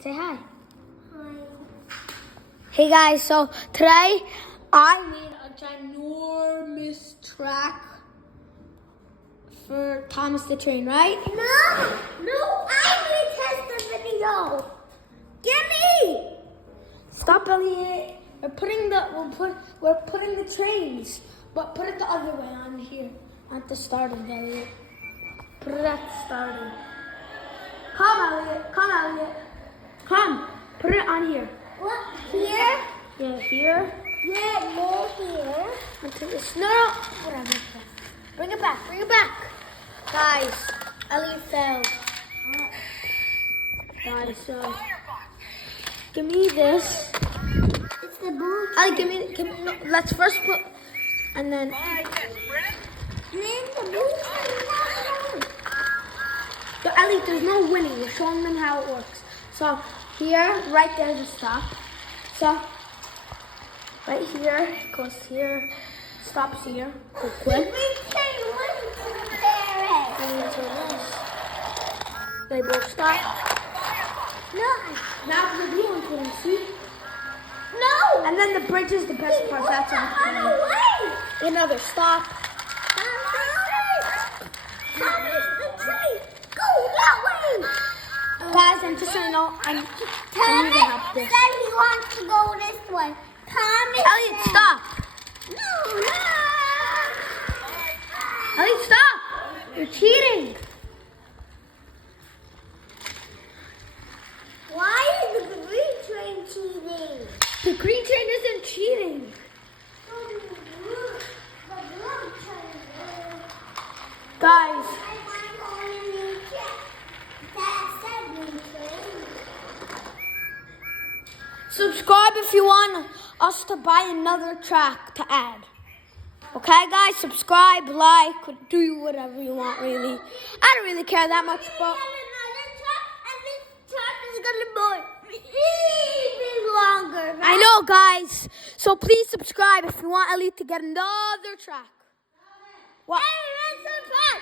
Say hi. Hi. Hey guys, so today I made a ginormous track for Thomas the Train, right? No, I will test the video. Gimme! Stop, Elliot. We're putting the trains, but put it the other way on here, at the starting, Elliot. Put it at the starting. Come, Elliot. Come, Elliot. Come. Put it on here. What? Here? Yeah, here. Yeah, more here. Until this. No, whatever. Bring it back. Bring it back. Guys, Elliot failed. Guys, give me this. It's the blue. Elliot, give me. No, let's first put, and then. The blue. So, Elliot, there's no winning. We're showing them how it works. So, here, right there, the stop. So, right here, goes here, stops here. Go quick. And into this. They both stop. No. Now for the viewing can see. No. And then the bridge is the best part. That's on the On the way. Another stop. Go that way. Guys, I'm just saying, I need to help this. Said he wants to go this way. Thomas Elliot, said. stop. No. Elliot, stop. You're cheating. Why is the green train cheating? The green train isn't cheating. Guys, subscribe if you want us to buy another track to add. Okay, guys, subscribe, like, do whatever you want, really. I don't really care that much, but longer. I know, guys. So please subscribe if you want Elliot to get another track. What? Hey, that's so fun.